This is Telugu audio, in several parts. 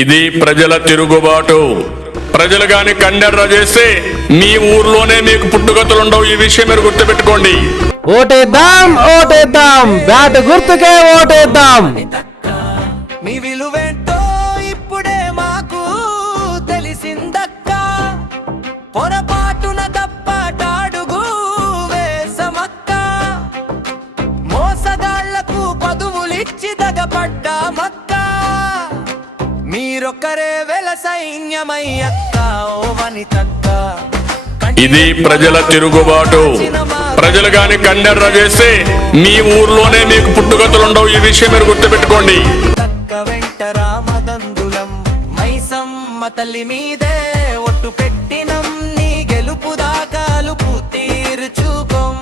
ఇది ప్రజల తిరుగుబాటు. ప్రజలు గాని కండెర్ర చేస్తే మీ ఊర్లోనే మీకు పుట్టుగతులుండవు. ఈ విషయం మీరు గుర్తుపెట్టుకోండి. ఓటేద్దాం ఓటేద్దాం, బ్యాట్ గుర్తుకే ఓటేద్దాం. మీ విలువేంటో ఇప్పుడే మాకు తెలిసిందక్క. పొరపాటున తప్పటాడుగు వేసమక్క. మోసగాళ్లకు పదువులిచ్చి దగపడ్డామక్క. మీరొక్కరే వెల సైన్యమయ్యక్క ఓ వనితక్క. ఇది ప్రజల తిరుగుబాటు. ప్రజలు గాని కండెర్ర చేస్తే మీ ఊర్లోనే మీకు పుట్టుగతులుండవు. ఈ విషయం మీరు గుర్తుపెట్టుకోండి. తక్క వెంట రామదందులం మైసమ్మ తల్లి మీదే ఒట్టు పెట్టినం. నీ గెలుపు దాకాలుపు తీర్చుకోం.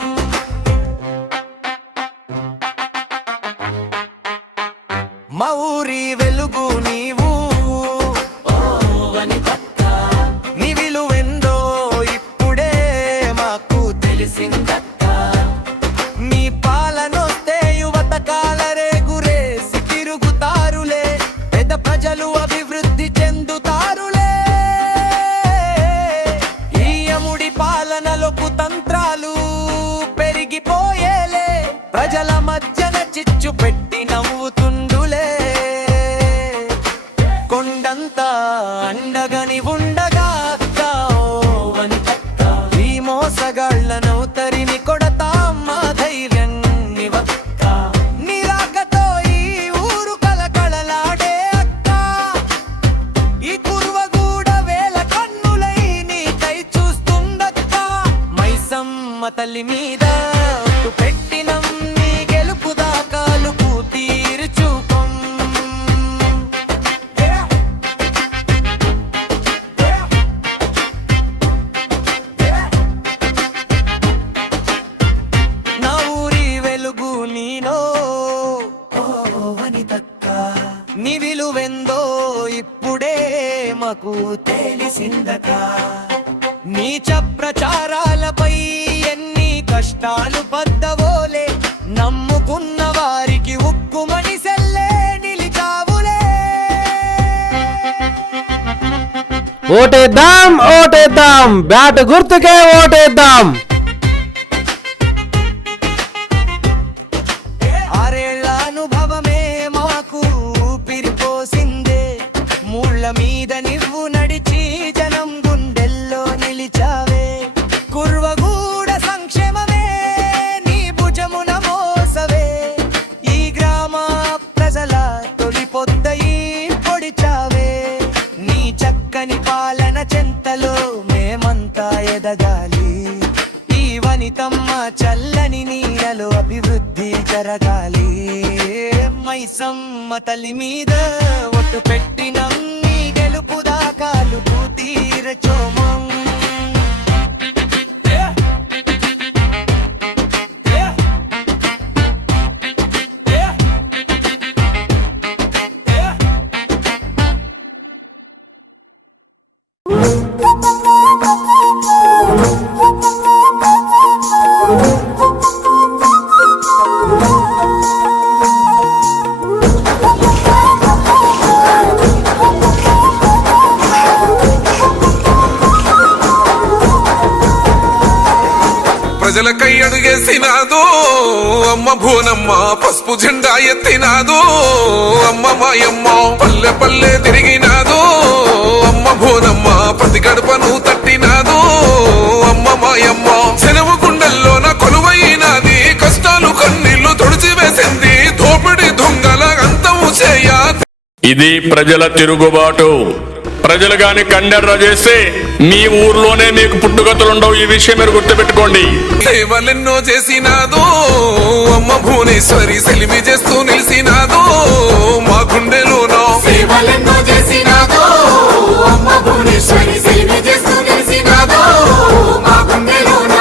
మా ఊరి వెలుగు నీవు నీ విలువెందో ఇప్పుడే మాకు తెలిసిందక్క. నీ పాలనొస్తే యువత కాలరే గురేసి తిరుగుతారులే. పేద ప్రజలు అభివృద్ధి చెందుతారులే. ఈ యముడి పాలనలో కుతంత్రాలు పెరిగిపోయేలే. ప్రజల మధ్యన చిచ్చు పెట్టి నవ్వుతుండులే. కొండంతా అండగని ఉండగా అక్క ఓ వనితక్క. ఈ మోసగాళ్లను తరిమి కొడతాం మా ధైర్యం నివక్క. నిరాకతో ఈ ఊరు కలకళలాడే అక్క. ఈ కుర్వగూడ వేల కన్నులై నీకై చూస్తుందక్క. మైసమ్మ తల్లి మీద ఒట్టు పెట్టినం. నీ గెలుపు దాకాలుపు తీర్చుకోం. నా ఊరి వెలుగు నీనో ఓ వనితక్క. నీ విలువెందో ఇప్పుడే మాకు తెలిసిందక. నీచ ప్రచారాలపై ఎన్ని కష్టాలు పద్దవోలే. నమ్ముకున్న వారికి ఉక్కుమని సెల్లే నిలిచావులే. ఓటేద్దాం ఓటేద్దాం, బ్యాట్ గుర్తుకే ఓటేద్దాం. ఆరేళ్ల అనుభవమే మాకు ఊపిరిపోసిందే. ముళ్ళ మీద నువ్వు నడిచి జనం గుండెల్లో నిలిచావే. కుర్వగూడ సంక్షేమమే నీ భుజమున మోసవే. ఈ గ్రామ ప్రజల తొలి పొద్దయి పొడిచావే. నీ చక్కని పాలన చెంతలో మేమంతా ఎదగాలి. ఈ వనితమ్మ చల్లని నీడలో అభివృద్ధి జరగాలి. మైసమ్మ తల్లి మీద ఒట్టు పెట్టినం. నీ గెలుపు దాకాలుపు తీర్చోమం. ప్రజలకై అడుగేసినాదో అమ్మ భూనమ్మ. పసుపు జెండా ఎత్తినాదో అమ్మ మాయమ్మ. పల్లె పల్లె తిరిగినాదో అమ్మ భూనమ్మ. ప్రతి గడపను తట్టినాదో అమ్మ మాయమ్మ. సెలవు గుండెల్లోన కొలువైనాది. కష్టాలు కన్నీళ్లు తుడిచివేసింది. దోపిడి దొంగల అంతము చేయ. ఇది ప్రజల తిరుగుబాటు. ప్రజలు గాని కండెర్ర చేస్తే మీ ఊర్లోనే మీకు పుట్టుగతులుండవు. ఈ విషయం మీరు గుర్తుపెట్టుకోండి. సేవలెన్నో చేసినాదో అమ్మ భువనేశ్వరి. సెలిమి చేస్తూ నిలిసినాదో మా గుండెలోనో. సేవలెన్నో చేసినాదో అమ్మ భువనేశ్వరి. సెలిమి చేస్తూ నిలిసినాదో మా గుండెలోన.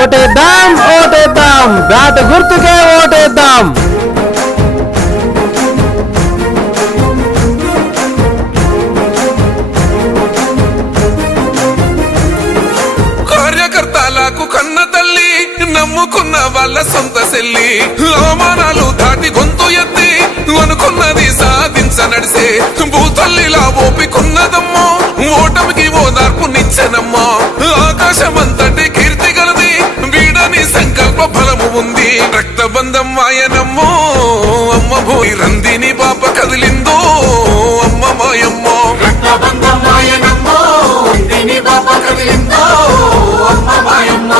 ఓటేద్దాం ఓటేద్దాం, బ్యాట్ గుర్తుకే ఓటేద్దాం. కార్యకర్తలకు కన్న తల్లి. నమ్ముకున్న వాళ్ళ సొంత సెల్లి అవమానాలు దాటి గొంతు ఎత్తి అనుకున్నది సాధించ నడిసే భూతల్లిలా ఓపికున్నదమ్మో ఓటమికి ఓదార్పు నిచ్చెనమ్మా ఆకాశమంతటి కీర్తి గలది వీడని సంకల్ప బలము ఉంది రక్తబంధం ఆయనమ్మో అమ్మ భూమి రందిని పాప కదిలిందో అమ్మ మాయమ్మో రక్తబంధం మాయనమ్మో దీని బాప కదిలిందో అమ్మ మాయమ్మ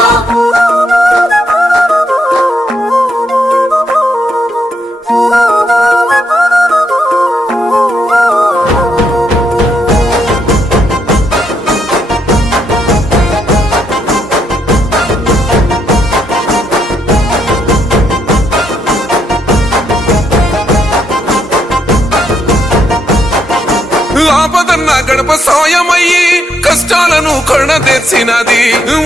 ఆపదన్న గడప సాయమయ్యి కష్టాలను కరుణ తెచ్చినది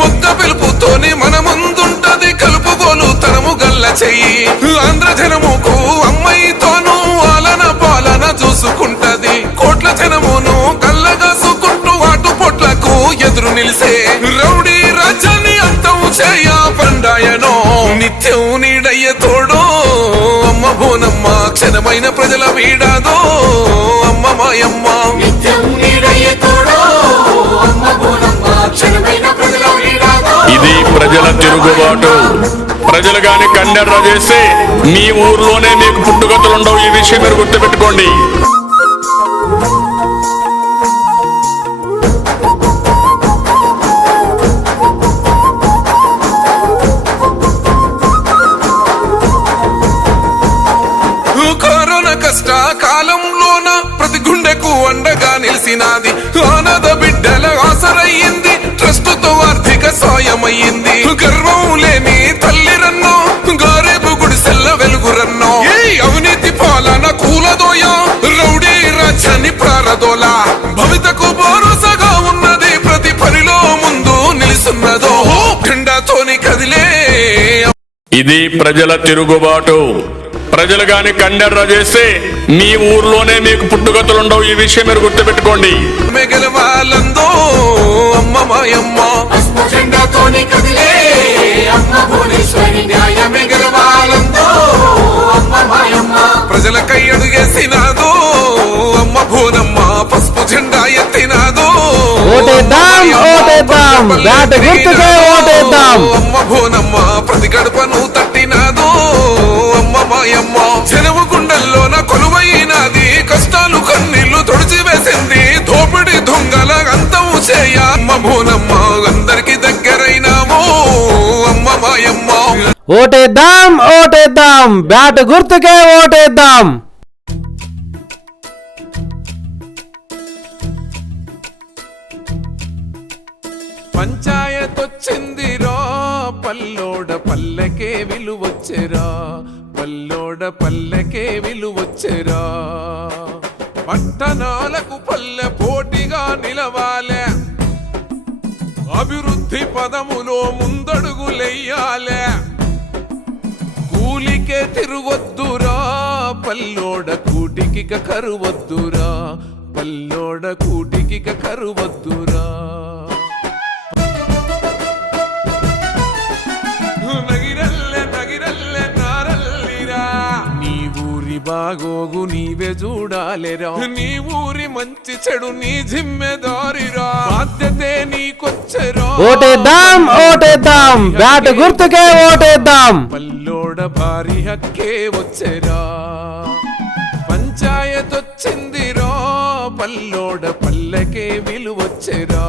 ఒక్క పిలుపుతోనే మన ముందుంటది కలుపుగోలు తనము గల్ల చెయ్యి ఆంధ్ర జనముకు అమ్మాయితోనూ ఆలన పాలన చూసుకుంటది కోట్ల జనమును కళ్ళగాసుకుంటూ వాటు పొట్లకు ఎదురు నిలిసే రౌడీ రాజ్యాన్ని అంతం చేయ పండాయనో నిత్యం నీడయ్య తోడో అమ్మ బోనమ్మ క్షణమైన ప్రజల వీడాదో అమ్మ మాయమ్మ నిత్యం నీడయ్యే తోడో అమ్మ బోనమ్మ క్షణమైన ప్రజల వీడాదో ఇది ప్రజల తిరుగుబాటు. ప్రజలు గాని కండెర్ర చేసి మీ ఊర్లోనే మీకు పుట్టుగతులుండవు. ఈ విషయం మీరు గుర్తుపెట్టుకోండి. కరోనా కష్ట కాలంలోన ప్రతి గుండెకు అండగా నిలిసినాది ఆనద బిడ్డల ఆసరయ్యింది ట్రస్టుతో ఆర్థిక సాయమయ్యింది గర్వం లేని తల్లిరన్నో గారేబు గుడిసెల్ల వెలుగురన్నో ఏ అవినీతి పాలన కూలదోయ రౌడీ రాజ్యాన్ని ప్రారదోలా భవితకు భరోసాగా ఉన్నది ప్రతి పనిలో ముందు నిలుసున్నదో ఖండాతోని కదిలే ఇది ప్రజల తిరుగుబాటు. ప్రజలు గాని కండెర్ర చేసి మీ ఊర్లోనే మీకు పుట్టుగతులుండవు. ఈ విషయం మీరు గుర్తుపెట్టుకోండి. గెలవాలందో అమ్మ మాయమ్మ పసుపు జెండాతోని కదిలే అమ్మ భువనేశ్వరి న్యాయమే గెలవాలందో అమ్మ మాయమ్మ ప్రజలకై అడుగేసినాదో అమ్మ భూనమ్మ పసుపు జెండా ఎత్తినాదో ఓటేద్దాం, ఓటేద్దాం, బ్యాట్ గుర్తుకే ఓటేద్దాం. అమ్మ భూనమ్మ ప్రతి గడపను తట్టినాదో అమ్మ మాయమ్మ జనము గుండెల్లోన కొలువైనది కష్టాలు కన్నీళ్లు తుడిచివేసింది దోపిడి దొంగల అంతం చేయ అమ్మ భూనమ్మ అందరికి దగ్గరైనామో అమ్మ మాయమ్మ ఓటేద్దాం, ఓటేద్దాం, బ్యాట్ గుర్తుకే ఓటేద్దాం. పంచాయత్ వచ్చిందిరా పల్లోడ పల్లెకే విలువచ్చెరా పల్లోడ పల్లెకే విలువచ్చెరా పట్టణాలకు పల్లె పోటీగా నిలవాలే అభివృద్ధి పదములో ముందడుగులెయ్యాలే కూలికే తిరుగొద్దురా పల్లోడ కూటికి కరువద్దురా పల్లోడ కూటికి కరువద్దురా నగిరల్లె నగిరల్లె నారల్లిరా నీ ఊరి బాగోగు నీవే చూడాలిరా నీ ఊరి మంచి చెడు నీ జిమ్మెదారిరా బాధ్యతే నీకొచ్చెరా ఓటేద్దాం, ఓటేద్దాం, బ్యాట్ గుర్తుకే ఓటేద్దాం. పల్లోడ భారీ హక్కే వచ్చెరా పంచాయత్ వచ్చిందిరా పల్లోడ పల్లెకే విలువచ్చెరా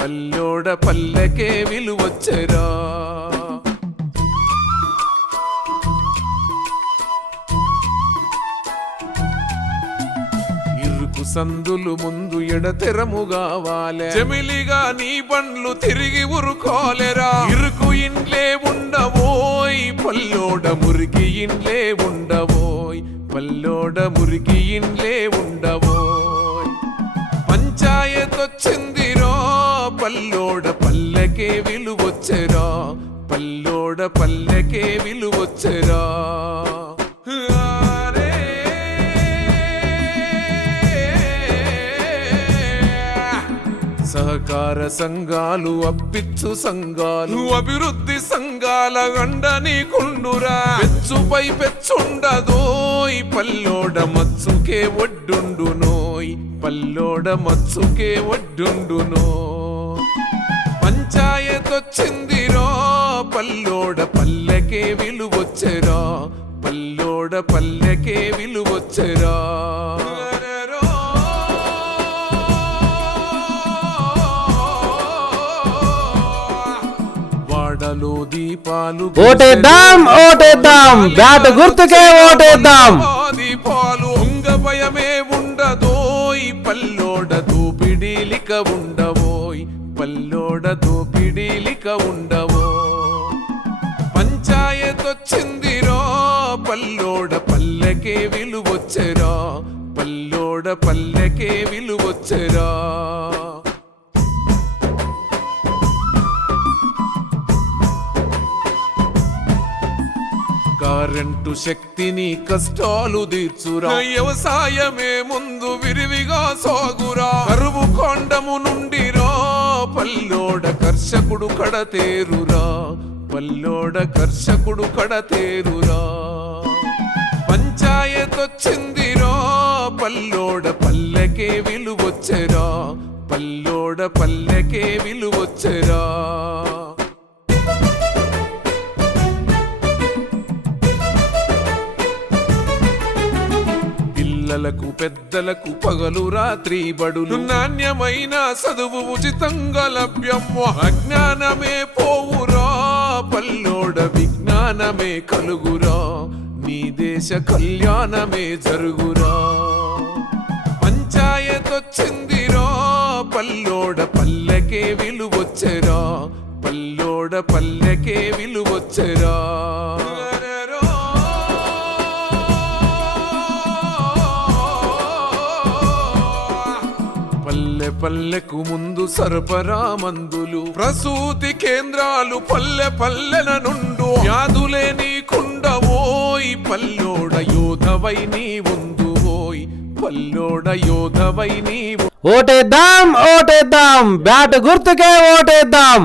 పల్లోడ పల్లెకే విలువచ్చెరా ఇరుకు సందులు ముందు ఎడతెరము కావాలే జమిలిగా నీ బండ్లు తిరిగి ఉరుకోలేరా ఇరుకు ఇండ్లే ఉండవోయ్ పల్లోడ మురికి ఇండ్లే ఉండవోయ్ పల్లోడ మురికి ఇండ్లే ఉండవోయ్ పంచాయత్ వచ్చిందిరా పల్లోడ పల్లెకే విలువచ్చెరా పల్లోడ పల్లెకే విలువచ్చెరా సహకార సంఘాలు అప్పిచ్చు సంఘాలు అభివృద్ధి సంఘ సంఘాల గండ నీకుండురా పెచ్చుపై పెచ్చుండదోయ్ పల్లోడ మచ్చుకే ఒడ్డుండునోయ్ పల్లోడ మచ్చుకే ఒడ్డుండునో పంచాయతొచ్చిందిరో పల్లోడ పల్లెకే విలువొచ్చెరా పల్లోడ పల్లెకే విలువొచ్చెరా వాడలో దీపాలు ఓటేద్దాం ఓటేద్దాం బ్యాట్ గుర్తుకే ఓటేద్దాం దీపాలు ఉంగ భయమే ఉండదోయ్ పల్లోడ దోపిడీలిక ఉండవోయ్ పల్లోడ దోపిడీలిక ఉండవో పంచాయతొచ్చిందిరో పల్లోడ పల్లెకే విలువొచ్చెరా పల్లోడ పల్లెకే విలువొచ్చెరా కరెంటు శక్తిని కష్టాలు తీర్చురా వ్యవసాయమే ముందు విరివిగా సాగురా కరువు కొండము నుండిరా పల్లోడ కర్షకుడు కడతేరురా పల్లోడ కర్షకుడు కడతేరురా పంచాయతొచ్చిందిరా పల్లోడ పల్లెకే విలువొచ్చెరా పల్లోడ పల్లెకే విలువొచ్చెరా పిల్లలకు పెద్దలకు పగలు రాత్రి బడులు నాణ్యమైన చదువు ఉచితంగా లభ్యము అజ్ఞానమే పోవురా పల్లోడ విజ్ఞానమే కలుగురా నీ దేశ కళ్యాణమే జరుగురా పంచాయతొచ్చిందిరా పల్లోడ పల్లెకే విలువొచ్చెరా పల్లోడ పల్లెకే విలువొచ్చెరా పల్లెకు ముందు సరఫరా మందులు ప్రసూతి కేంద్రాలు పల్లె పల్లెల నుండు వ్యాధులే నీకుండవోయ్ పల్లోడ యోధవై నీ ఉందువోయ్ పల్లోడ యోధవై నీ ఓటేద్దాం ఓటేద్దాం బ్యాట్ గుర్తుకే ఓటేద్దాం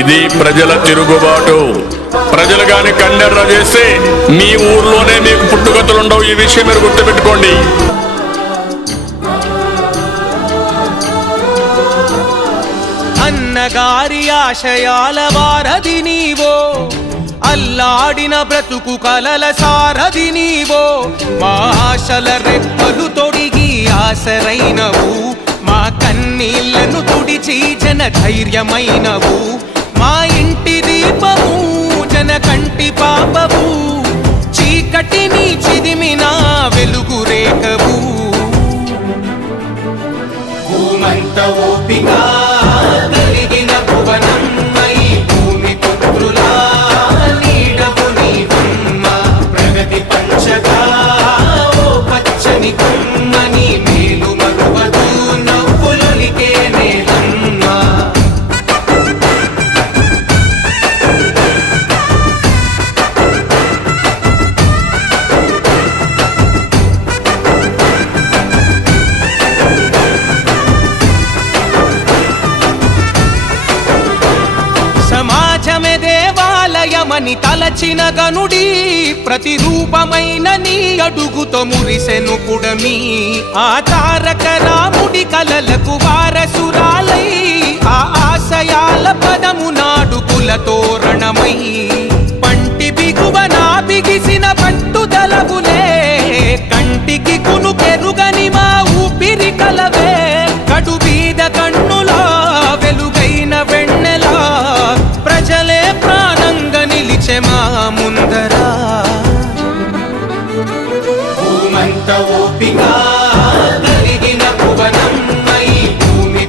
ఇది ప్రజల తిరుగుబాటు ప్రజలు గాని కండెర్ర చేస్తే మీ ఊర్లోనే మీకు పుట్టుగతులుండవు ఈ విషయం మీరు గుర్తుపెట్టుకోండి అన్నగారి ఆశయాల వారధి నీవో అల్లాడిన బ్రతుకు కలల సారథి నీవో మా ఆశల రెప్పలు తొడిగి ఆసరైనవు మా కన్నీళ్లను తుడిచి జన ధైర్యమైనవు మా ఇంటి దీపము జన కంటి పాపవు చీకటిని చిదిమిన వెలుగు రేఖవు భూమంత ఓపిక కలిగిన భువనమ్మై భూమి పుత్రులా నీడవు నీవమ్మ ప్రగతి పంచగా ఓ పచ్చని కొమ్మని మేలు మరువదు నవ్వులొలికే నేలమ్మ సమాజమే దేవాలయమని తలచిన గనుడి ప్రతిరూపమైన నీ అడుగుతో మురిసెను పుడమి ఆ తారక రాముడి కలలకు వారసురాలై ఆ ఆశయాల పదము నాడు కులతోరణమై పంటి బిగువన బిగిసిన పట్టుదలవులే కంటికి కునుకెరుగని మా ఊపిరి కలవే కడు బీద కన్నులా వెలుగైన వెన్నెలా ప్రజలే ప్రాణంగా నిలిచె మా ముందరా భూమంత ఓపిక కలిగిన భువనమ్మై భూమి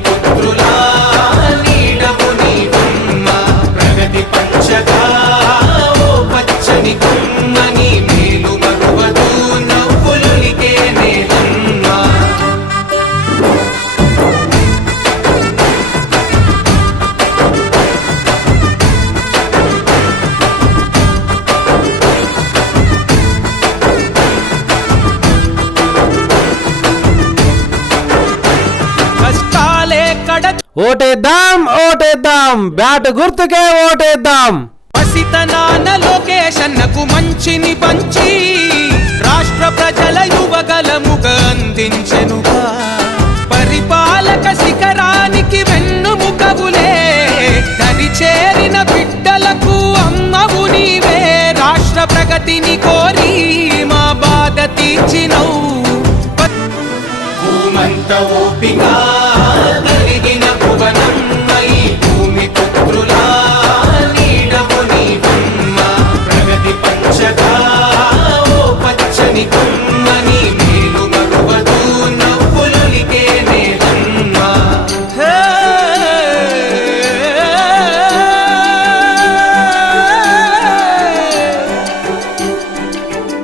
ఓటేద్దాం ఓటేద్దాం బ్యాట్ గుర్తుకే ఓటేద్దాం. పసితనాన లోకేశన్నకు మంచిని పంచి రాష్ట్ర ప్రజల యువగలముగా అందించెనుగా. పరిపాలక శిఖరానికి వెన్నుముకవులే దరి చేరిన బిడ్డలకు అమ్మవు నీవే. రాష్ట్ర ప్రగతిని కోరి మా బాధ తీర్చినవు. భూమంత ఓపిక కలిగిన భువనమ్మై భూమి పుత్రులా నీడవు నీవమ్మ. ప్రగతి పంచగా ఓ పచ్చని కొమ్మని మేలు మరువదు నవ్వులొలికే నేలమ్మ.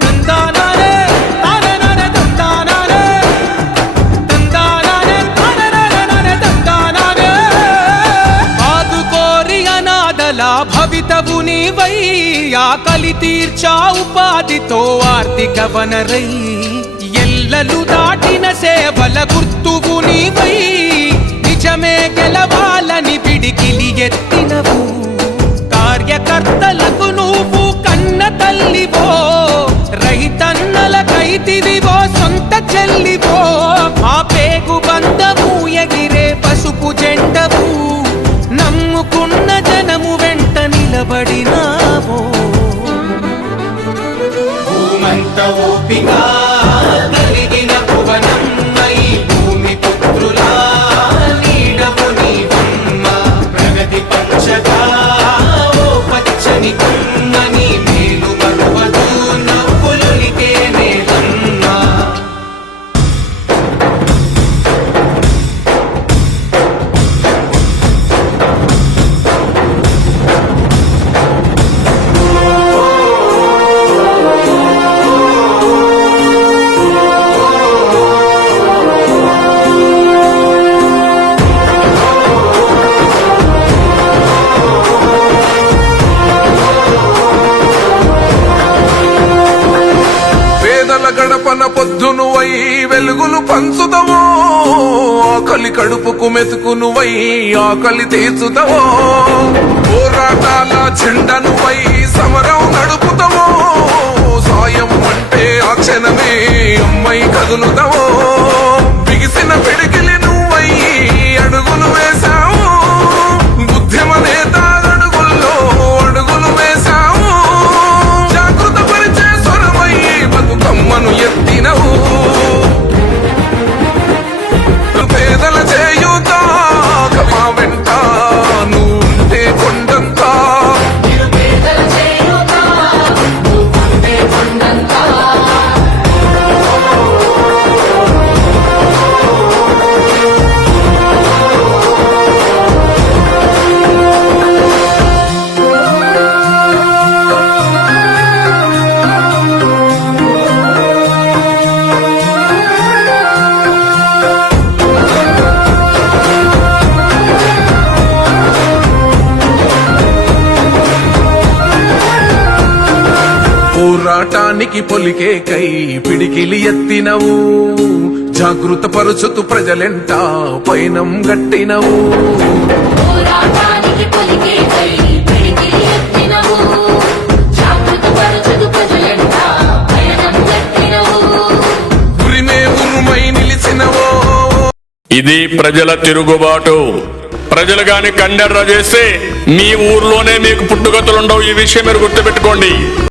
తందానానే తాననానే తందానానే తందానానే తాననానే తందానానే. ఆదుకోరి అనాథల భవితవు నీవై ఆకలి తీర్చా ఉపాధితో ఆర్థిక వనరై. ఎల్లలు దాటిన సేవల గుర్తువు నీవై నిజమే గెలవాలని పిడికిలి ఎత్తినవు. కార్యకర్తలకు నువ్వు కన్న తల్లివో, రైతన్నల కైతివివో సొంత చెల్లివో. ఆ పేగు బంధము ఎగిరే పసుపు జెండవు. నమ్ముకున్న జనము వెంట నిలబడినావో. భూమంత ఓపిక కలిగిన భువనమ్మై భూమి పుత్రులా నీడవు నీవమ్మ. ప్రగతి పంచగా ఓ పచ్చని కొమ్మని మేలు మరువదు నవ్వులొలికే నేలమ్మ. పేదల గడపన పొద్దునువై వెలుగులు పంచుతవో. ఆకలి కడుపుకు మెతుకునువై ఆకలి తీర్చుతవో. పోరాటాల జెండనువై సమరం నడుపుతవో. సాయం అంటే ఆ క్షణమే అమ్మై కదులుతవో. బిగిసిన పిడికిలి నువ్వై అడుగులు వేశావు. బుద్ధిమ నేత అడుగుల్లో అడుగులు వేశావు. జాగృత పరిచే స్వరమై బతుకమ్మను ఎత్తినవు. పేదల చేయూత కమా వెంట నువ్వుంటే కొండంతా. పోరాటానికి పొలికే కై పిడికిలి ఎత్తినవు. జాగృత పరుచుతూ ప్రజలెంట పైనం గట్టినవు. పోరాటానికి పొలికే కై పిడికిలి ఎత్తినవు. జాగృత పరచదు ప్రజలంట పయనం గట్టినవు. ఉరిమే ఉరుమై నిలిచినవో. ఇది ప్రజల తిరుగుబాటు. ప్రజలు గాని కండెర్ర చేస్తే మీ ఊర్లోనే మీకు పుట్టుగతులుండవు. ఈ విషయం మీరు గుర్తుపెట్టుకోండి.